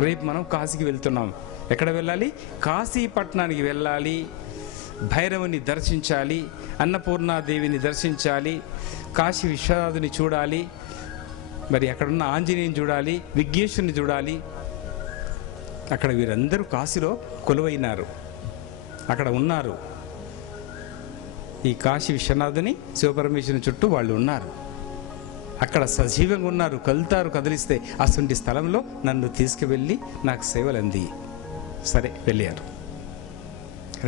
రేపు మనం కాశీకి వెళ్తున్నాం. ఎక్కడ వెళ్ళాలి? కాశీపట్నానికి వెళ్ళాలి. భైరవుని దర్శించాలి, అన్నపూర్ణాదేవిని దర్శించాలి, కాశీ విశ్వనాథుని చూడాలి, మరి అక్కడున్న ఆంజనేయుని చూడాలి, విఘ్నేశ్వరుని చూడాలి. అక్కడ వీరందరూ కాశీలో కొలువైనారు, అక్కడ ఉన్నారు. ఈ కాశీ విశ్వనాథుని శివపరమేశ్వరుని చుట్టూ వాళ్ళు ఉన్నారు, అక్కడ సజీవంగా ఉన్నారు. కలుతారు కదిలిస్తే అటువంటి స్థలంలో నన్ను తీసుకువెళ్ళి నాకు సేవలు అంది. సరే వెళ్ళారు.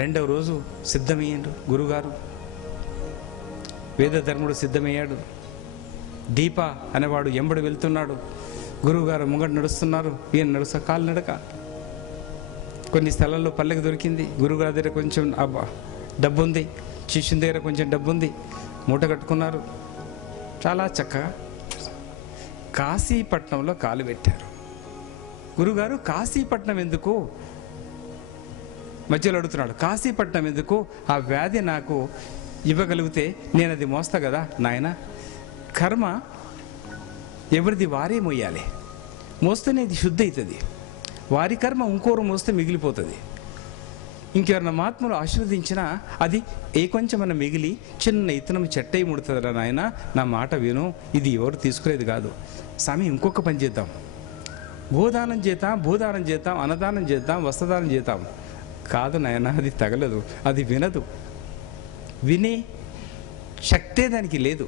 రెండవ రోజు సిద్ధమయ్యాడు గురుగారు, వేదధర్ముడు సిద్ధమయ్యాడు. దీప అనేవాడు ఎంబడి వెళ్తున్నాడు. గురువుగారు ముంగడు నడుస్తున్నారు, ఈయన నడుస్తా కాలు నడక. కొన్ని స్థలాల్లో పల్లెకి దొరికింది. గురువుగారి దగ్గర కొంచెం డబ్బు ఉంది, శిష్యుని దగ్గర కొంచెం డబ్బు ఉంది, మూట కట్టుకున్నారు. చాలా చక్కగా కాశీపట్నంలో కాలు పెట్టారు. గురుగారు కాశీపట్నం ఎందుకు? మధ్యలో అడుగుతున్నాడు, కాశీపట్నం ఎందుకు? ఆ వ్యాధి నాకు ఇవ్వగలిగితే నేను అది మోస్తా కదా నాయన. కర్మ ఎవరిది వారే మోయాలి, మోస్తేనే ఇది శుద్ధి అవుతుంది. వారి కర్మ ఇంకోరు మోస్తే మిగిలిపోతుంది. ఇంకెవరన్నా మహాత్ములు ఆశీర్వదించినా అది కొంచెమన్నా మిగిలి చిన్న ఇతనం చెట్టై ముడుతుందిరా నాయన, నా మాట విను, ఇది ఎవరు తీసుకునేది కాదు. స్వామి ఇంకొక పని చేద్దాం, గోదానం చేద్దాం, భూదానం చేద్దాం, అన్నదానం చేద్దాం, వస్త్రదానం చేద్దాం. కాదు నాయన, అది తగలదు, అది వినదు, వినే శక్తే దానికి లేదు.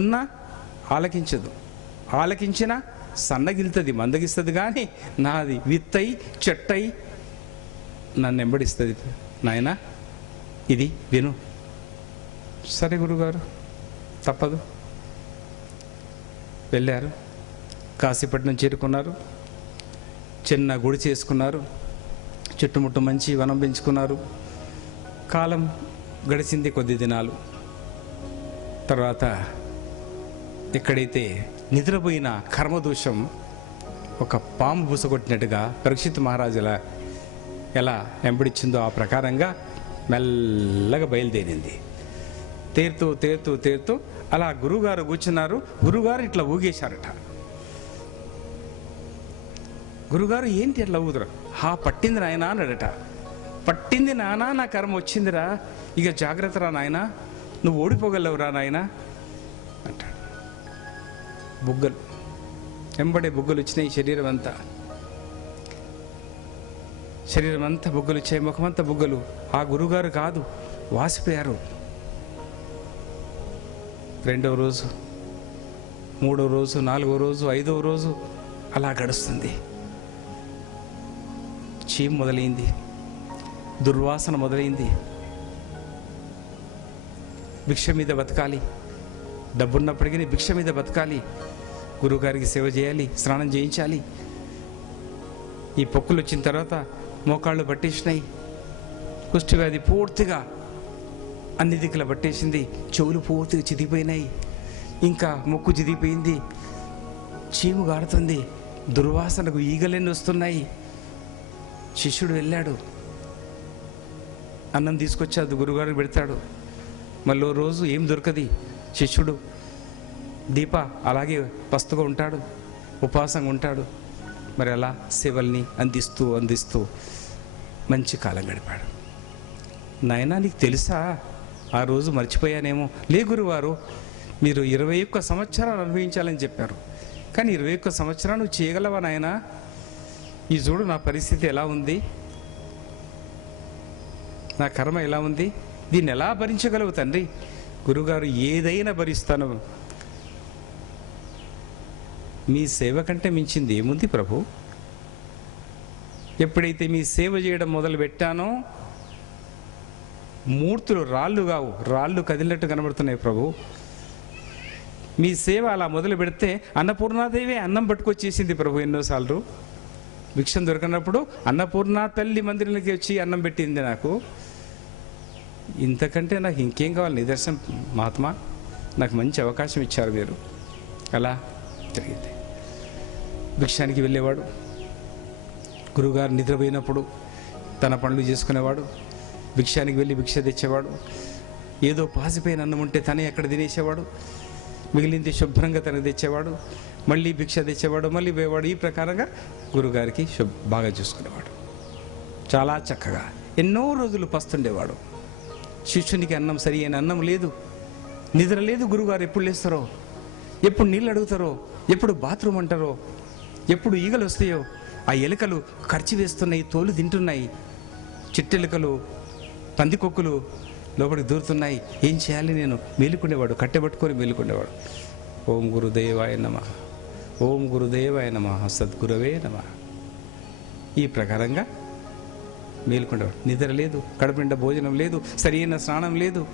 ఉన్నా ఆలకించదు, ఆలకించినా సన్నగిలుతుంది, మందగిస్తుంది. కానీ నాది విత్తై చెట్టై నన్ను వెంబడిస్తుంది. నాయన ఇది విను. సరే గురుగారు, తప్పదు. వెళ్ళారు, కాశీపట్నం చేరుకున్నారు. చిన్న గుడి చేసుకున్నారు, చుట్టుముట్టు మంచి వనం పెంచుకున్నారు. కాలం గడిచింది కొద్ది దినాలు. తర్వాత ఎక్కడైతే నిద్రపోయిన కర్మదోషం ఒక పాము బుసగొట్టినట్టుగా పరీక్షిత్ మహారాజులా ఎలా వెంబడించిందో ఆ ప్రకారంగా మెల్లగా బయలుదేరింది. తేరుతూ తేరుతూ తేరుతూ అలా గురువుగారు కూర్చున్నారు. గురువుగారు ఇట్లా ఊగేశారట. గురుగారు ఏంటి అట్లా ఊగుతురా? పట్టింది నాయన అన్నాడట. పట్టింది నానా, నా కర్మ వచ్చిందిరా, ఇక జాగ్రత్తరా నాయన, నువ్వు ఓడిపోగలవురా నాయన అంటాడు. బుగ్గలు వెంబడే బుగ్గలు వచ్చినాయి, శరీరం అంతా బుగ్గలు వచ్చాయి, ముఖమంతా బుగ్గలు. ఆ గురుగారు కాదు, వాసిపోయారు. రెండవ రోజు, మూడవ రోజు, నాలుగవ రోజు, ఐదవ రోజు అలా గడుస్తుంది. చీము మొదలైంది, దుర్వాసన మొదలైంది. భిక్ష మీద బతకాలి, డబ్బున్నప్పటికీ భిక్ష మీద బతకాలి. గురువుగారికి సేవ చేయాలి, స్నానం చేయించాలి. ఈ పొక్కులు వచ్చిన తర్వాత మోకాళ్ళు పట్టేసినాయి. కుష్ఠవ్యాధి పూర్తిగా అన్ని దిక్కుల పట్టేసింది. చెవులు పూర్తిగా చిదిగిపోయినాయి, ఇంకా ముక్కు చిదిగిపోయింది. చీము గారుతుంది, దుర్వాసనకు ఈగలెన్ని వస్తున్నాయి. శిష్యుడు వెళ్ళాడు, అన్నం తీసుకొచ్చాడు, గురుగారికి పెడతాడు. మళ్ళీ రోజు ఏం దొరకది. శిష్యుడు దీప అలాగే పస్తుగా ఉంటాడు, ఉపవాసంగా ఉంటాడు. మరి అలా సేవల్ని అందిస్తూ అందిస్తూ మంచి కాలం గడిపాడు. నాయనా నీకు తెలుసా, ఆ రోజు మర్చిపోయానేమో. లే గురువారు, మీరు 21 సంవత్సరాలు అనుభవించాలని చెప్పారు, కానీ 21 సంవత్సరాలు నువ్వు చేయగలవా నాయనా? ఈ చూడు నా పరిస్థితి ఎలా ఉంది, నా కర్మ ఎలా ఉంది, దీన్ని ఎలా భరించగలవు తండ్రి? గురుగారు ఏదైనా భరిస్తాను, మీ సేవ కంటే మించింది ఏముంది ప్రభు. ఎప్పుడైతే మీ సేవ చేయడం మొదలు పెట్టానో మూర్తులు రాళ్ళు కావు, రాళ్ళు కదిలినట్టు కనబడుతున్నాయి ప్రభు. మీ సేవ అలా మొదలు పెడితే అన్నపూర్ణాదేవి అన్నం పట్టుకొచ్చేసింది ప్రభు. ఎన్నోసార్లు భిక్షం దొరకనప్పుడు అన్నపూర్ణ తల్లి మందిరానికి వచ్చి అన్నం పెట్టింది నాకు. ఇంతకంటే నాకు ఇంకేం కావాలి? నిదర్శనం మహాత్మా, నాకు మంచి అవకాశం ఇచ్చారు మీరు. అలా జరిగింది. భిక్షానికి వెళ్ళేవాడు. గురువుగారు నిద్రపోయినప్పుడు తన పనులు చేసుకునేవాడు. భిక్షానికి వెళ్ళి భిక్ష తెచ్చేవాడు. ఏదో పాసిపోయిన అన్నం ఉంటే తనే అక్కడ తినేసేవాడు. మిగిలింది శుభ్రంగా తనకు తెచ్చేవాడు, మళ్ళీ భిక్ష తెచ్చేవాడు, మళ్ళీ పోయేవాడు. ఈ ప్రకారంగా గురుగారికి బాగా చూసుకునేవాడు. చాలా చక్కగా ఎన్నో రోజులు పస్తుండేవాడు. శిష్యునికి అన్నం సరి అయిన అన్నం లేదు, నిద్ర లేదు. గురుగారు ఎప్పుడు లేస్తారో, ఎప్పుడు నీళ్ళు అడుగుతారో, ఎప్పుడు బాత్రూమ్ అంటారో, ఎప్పుడు ఈగలు వస్తాయో. ఆ ఎలుకలు ఖర్చు వేస్తున్నాయి, తోలు తింటున్నాయి. చిట్టెలుకలు, పందికొక్కులు లోపలికి దూరుతున్నాయి. ఏం చేయాలి? నేను మేలుకునేవాడు, కట్టెబట్టుకొని మేలుకునేవాడు. ఓం గురుదేవాయ నమః, ఓం గురుదేవాయ నమః, సద్గురవే నమః. ఈ ప్రకారంగా మేలుకునేవాడు. నిద్ర లేదు, కడుపునిండా భోజనం లేదు, సరైన స్నానం లేదు.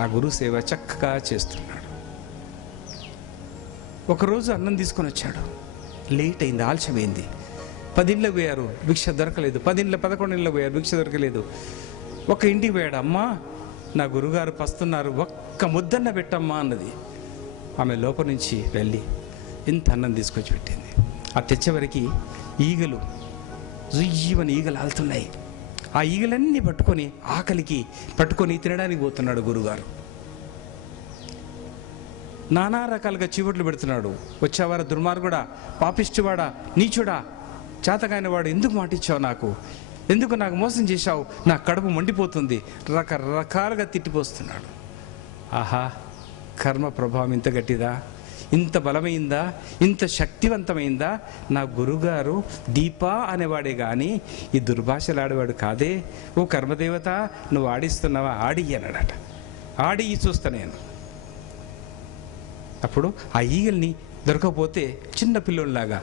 ఆ గురు సేవ చక్కగా చేస్తున్నాడు. ఒకరోజు అన్నం తీసుకొని వచ్చాడు. లేట్ అయింది, ఆలస్యమైంది. 10 ఇండ్లకు పోయారు, భిక్ష దొరకలేదు. 11 ఇండ్లకు పోయారు, భిక్ష దొరకలేదు. ఒక ఇంటికి పోయాడు. అమ్మా, నా గురుగారు పస్తున్నారు, ఒక్క ముద్దన్న పెట్టమ్మా అన్నది. ఆమె లోపల నుంచి వెళ్ళి ఇంత అన్నం తీసుకొచ్చి పెట్టింది. ఆ తెచ్చేవరకు ఈగలు జుయ్యమని ఈగలు ఆలుతున్నాయి. ఆ ఈగలన్నీ పట్టుకొని ఆకలికి పట్టుకొని తినడానికి పోతున్నాడు గురుగారు. నానా రకాలుగా చీవట్లు పెడుతున్నాడు. వచ్చేవారా దుర్మార్గుడా, పాపిష్టివాడా, నీచుడా, చేతకాయన వాడు, ఎందుకు మాటిచ్చావు నాకు, ఎందుకు నాకు మోసం చేశావు, నా కడుపు మండిపోతుంది, రకరకాలుగా తిట్టిపోస్తున్నాడు. ఆహా, కర్మ ప్రభావం ఇంత గట్టిదా, ఇంత బలమైందా, ఇంత శక్తివంతమైందా. నా గురుగారు దీపా అనేవాడే కానీ ఈ దుర్భాషలాడేవాడు కాదే. ఓ కర్మదేవత, నువ్వు ఆడిస్తున్నావా? ఆడి అన్నాడట. ఆడి చూస్తా నేను. అప్పుడు ఆ ఈగల్ని దొరకకపోతే చిన్న పిల్లోళ్ళలాగా,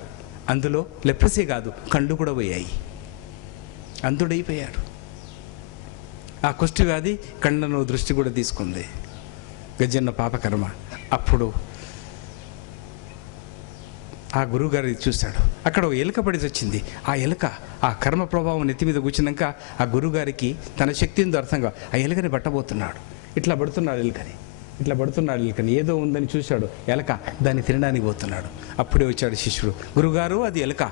అందులో లెప్రసీ కాదు, కళ్ళు కూడా పోయాయి, అంధుడైపోయాడు. ఆ కుష్టి వ్యాధి కళ్ళను దృష్టి కూడా తీసుకుంది. గజన్న పాపకర్మ. అప్పుడు ఆ గురువుగారు చూశాడు. అక్కడ ఓ ఎలుక పడి వచ్చింది. ఆ ఎలుక ఆ కర్మ ప్రభావం నెత్తి మీద కూర్చున్నాక ఆ గురువుగారికి తన శక్తి ఉందో అర్థంగా ఆ ఎలుకని పట్టబోతున్నాడు. ఇట్లా పడుతున్నాడు ఎలుకని, ఏదో ఉందని చూశాడు. ఎలక దాన్ని తినడానికి పోతున్నాడు. అప్పుడే వచ్చాడు శిష్యుడు. గురుగారు, అది ఎలుక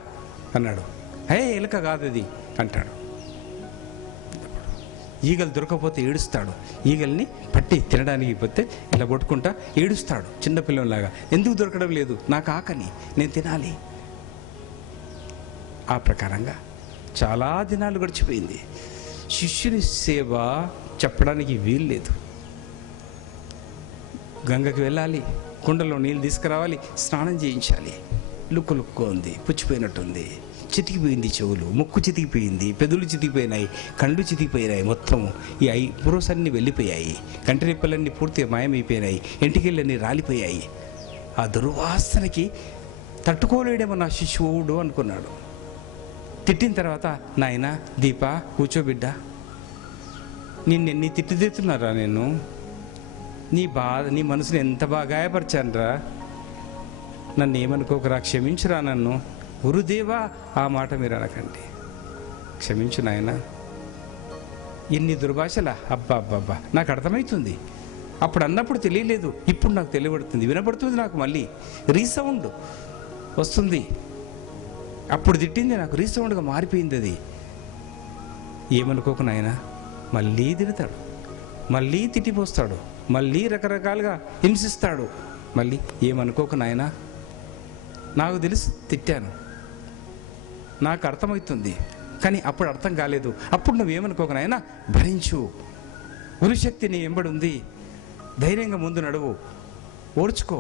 అన్నాడు. హే, ఎలుక కాదు అది అంటాడు. ఈగలు దొరకకపోతే ఏడుస్తాడు. ఈగల్ని పట్టి తినడానికి పోతే ఇలా కొట్టుకుంటా ఏడుస్తాడు చిన్నపిల్లలాగా. ఎందుకు దొరకడం లేదు, నాకు ఆకలి, నేను తినాలి. ఆ ప్రకారంగా చాలా దినాలు గడిచిపోయింది. శిష్యుని సేవ చెప్పడానికి వీలు లేదు. గంగకి వెళ్ళాలి, కుండలో నీళ్ళు తీసుకురావాలి, స్నానం చేయించాలి. లుక్కు ఉంది, పుచ్చిపోయినట్టుంది, చితికిపోయింది, చెవులు, ముక్కు చితికిపోయింది, పెదులు చితికిపోయినాయి, కళ్ళు చితికిపోయినాయి, మొత్తము ఈ పురోస్ అన్నీ వెళ్ళిపోయాయి, కంటిరెప్పలన్నీ పూర్తిగా మాయమైపోయినాయి, ఎంటికెళ్ళన్నీ రాలిపోయాయి. ఆ దుర్వాసనకి తట్టుకోలేడేమో నా శిశువుడు అనుకున్నాడు. తిట్టిన తర్వాత, నాయనా దీపా కూర్చోబిడ్డ, నిన్నెన్ని తిట్టుతున్నారా నేను, నీ మనసుని ఎంత బాగా గాయపరిచానురా, నన్ను ఏమనుకోకరా, క్షమించురా నన్ను. గురుదేవా, ఆ మాట మీరు అనకండి, క్షమించు నాయన. ఎన్ని దుర్భాషలా, అబ్బా నాకు అర్థమవుతుంది. అప్పుడు అన్నప్పుడు తెలియలేదు, ఇప్పుడు నాకు తెలియబడుతుంది, వినపడుతుంది. నాకు మళ్ళీ రీసౌండ్ వస్తుంది. అప్పుడు తిట్టింది నాకు రీసౌండ్గా మారిపోయింది. అది ఏమనుకోకు నాయన. మళ్ళీ తిడతాడు, మళ్ళీ తిట్టిపోస్తాడు, మళ్ళీ రకరకాలుగా హింసిస్తాడు. మళ్ళీ ఏమనుకోకు నాయన, నాకు తెలుసు తిట్టాను, నాకు అర్థమవుతుంది, కానీ అప్పుడు అర్థం కాలేదు. అప్పుడు నువ్వేమనుకోకు నాయన, భరించు, గురుశక్తి నీ వెంబడి ఉంది, ధైర్యంగా ముందు నడువు, ఓర్చుకో,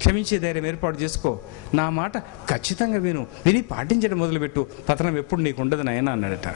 క్షమించే ధైర్యం ఏర్పాటు చేసుకో, నా మాట ఖచ్చితంగా విని పాటించడం మొదలుపెట్టు, పతనం ఎప్పుడు నీకు ఉండదు నాయన అన్నాడట.